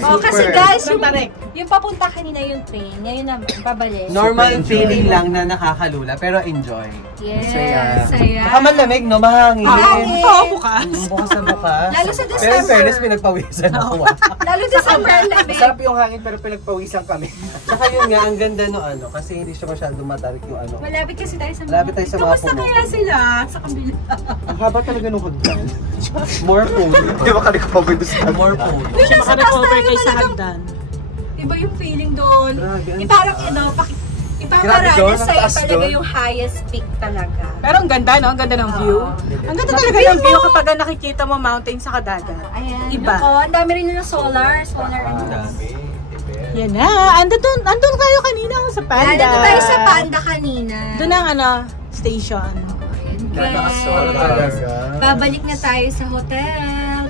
Oh, kasi guys, yung, Tarik. yung papunta kanina yung train, ngayon na pabalik. Normal feeling lang na nakakalula, pero enjoy. Yes, Saya. saya. Baka malamig, no? Mahangin. Mahangin. Oo, bukas. Bukas na bukas. Lalo sa Pero in December. fairness, pinagpawisan ako. Lalo December, lamig. Sarap yung hangin pero pinagpawisan kami. Tsaka yun nga, ang ganda no ano, kasi hindi siya masyadong matarik yung ano. Malapit kasi tayo sa mga. Malapit tayo sa mga Kamusta puno. kaya sila sa kabila? Ang haba talaga nung hagdan. More food. Hindi makarecover doon sa hagdan. More food. Siya Nasa taas makarecover tayo kay sa talagang- hagdan. Iba yung feeling doon. Grabe, ang Parang taas. Grabe Ipaparada doon, sa'yo taas talaga talaga doon. yung highest peak talaga. Pero ang ganda, no? Ang ganda ng view. Ang ganda talaga ng view kapag nakikita mo mountain sa kadagat. Ayan. Iba. Ako, ang dami rin ng solar. Ang dami. Yan na. Andun kayo kanina sa Panda. Nandito tayo sa Panda kanina. Doon ang station. Guys, babalik na tayo sa hotel.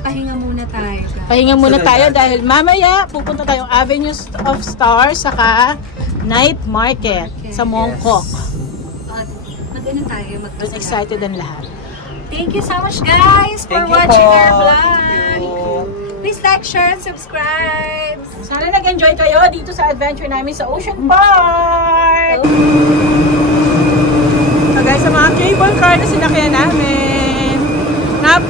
Pahinga muna tayo. Pahinga muna tayo dahil mamaya pupunta tayong Avenue of Stars saka Night Market sa Mongkok. Mag-ano tayo? Doon excited ang lahat. Thank you so much guys for Thank you watching po. our vlog. Thank you. Please like, share, and subscribe. Sana nag-enjoy kayo dito sa adventure namin sa Ocean Park! So guys, sa mga cable car na sinakyan namin,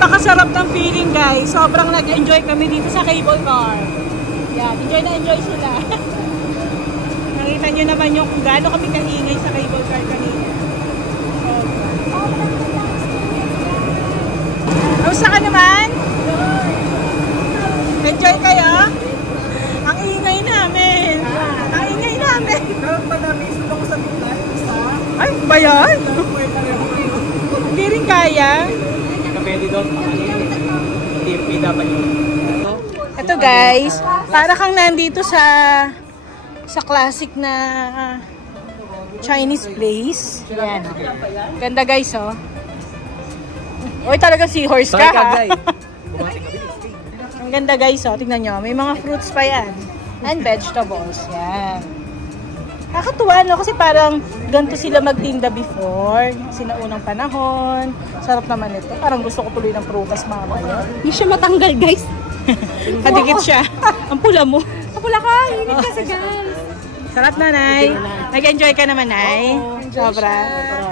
Napakasarap ng feeling guys. Sobrang nag-enjoy kami dito sa cable car. Yan, enjoy na enjoy sila. Nakita nyo naman yung kung gaano kami kaingay sa cable car kanina. Kamusta ka naman? Enjoy kayo? Ang ingay namin. Ang ingay namin. Ay, ba yan? Hindi rin kaya. Pwede doon. Hindi dapat yun. Ito guys, para kang nandito sa classic na Chinese place. Yan. Ganda guys, oh. Oy, talaga seahorse ka, ha? Ang ganda guys, oh. Tingnan nyo. May mga fruits pa yan. And vegetables. Yan. Nakakatuwa, no? Kasi parang ganito sila magtinda before. Sinaunang panahon. Sarap naman ito. Parang gusto ko tuloy ng prutas mamaya. Hindi siya matanggal, guys. Kadikit siya. Ang pula mo. Ang pula ka. Init kasi, guys. Sarap na, Nay. Nag-enjoy ka naman, Nay. Sobra.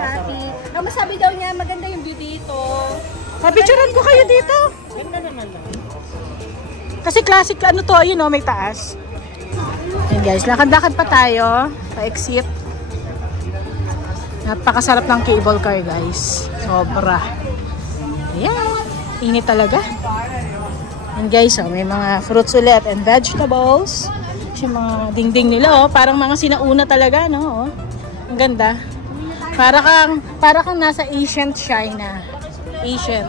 Happy. Ang masabi daw niya, maganda yung view dito. Papicturean ko kayo dito. Ganda naman. Kasi classic, ano to, yun, may taas. Ayan guys, lakad-lakad pa tayo. Pa-exit. Napakasarap ng cable car, guys. Sobra. Ayan. Init talaga. And guys, oh, may mga fruits ulit and vegetables. Yung mga dingding nila, oh, parang mga sinauna talaga, no? Oh. Ang ganda. Para kang nasa ancient China. Ancient.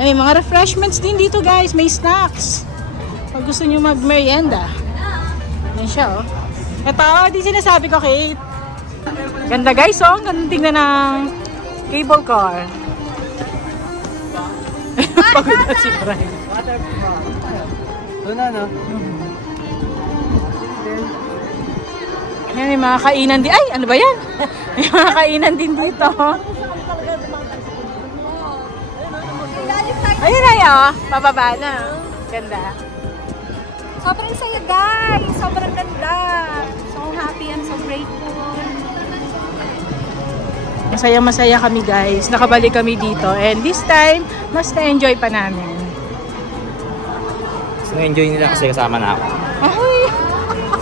May mga refreshments din dito, guys. May snacks. Pag gusto nyo mag-merienda. Yan siya, oh. Ito, di sinasabi ko, Kate. Ganda, guys, oh. Ganda tingnan ng cable car. Pagod na si Brian. Doon na, no? Yan, may mga kainan din. Ay, ano ba yan? May mga kainan din dito. Ayun na yun. Pababa na. Ganda. Sobrang saya, guys. Sobrang ganda. So happy and so grateful. Masaya kami, guys. Nakabalik kami dito. And this time, mas na-enjoy pa namin. So, enjoy nila kasi kasama na ako. Ay!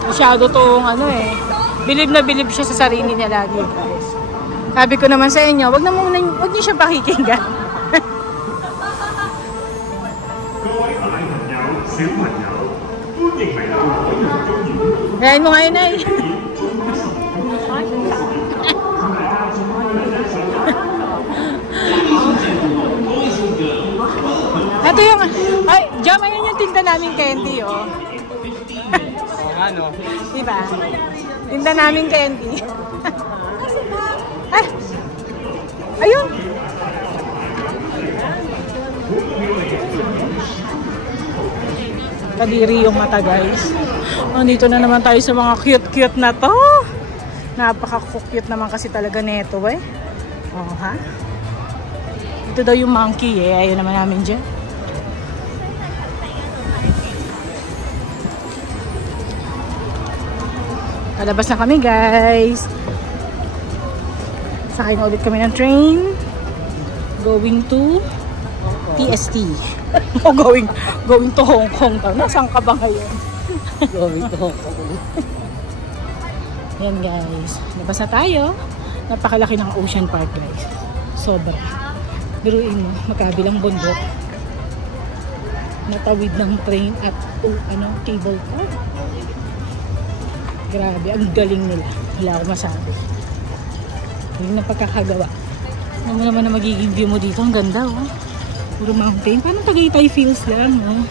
Masyado tong bilib na bilib siya sa sarili niya lagi, guys. Sabi ko naman sa inyo, wag niyo siya pakikinggan. Gayahin mo ngayon, Nay. Ito yung, ay, Jam, ayun yung tinda namin candy, oh. Ano? Diba? Tinda namin candy. Ay! Ayun! Kadiri yung mata, guys. Nandito na naman tayo sa mga cute-cute na to. Napaka-cute naman kasi talaga neto, eh. Oh, ha? Ito daw yung monkey, eh. Ayun naman namin dyan. Palabas na kami, guys. Sakay na ulit kami ng train. Going to TST. O going to Hong Kong. Nasaan ka ba ngayon? Going to Hong Kong. Yan, guys. Labas na tayo. Napakalaki ng Ocean Park, guys. Sobra. Biruin mo, magkabilang bundok. Natawid ng train at cable car. Grabe, ang galing nila. Wala akong masabi. Galing na pagkakagawa. Ano naman na magiging view mo dito? Ang ganda, oh. Puro mountain. Parang Tagaytay feels lang, oh.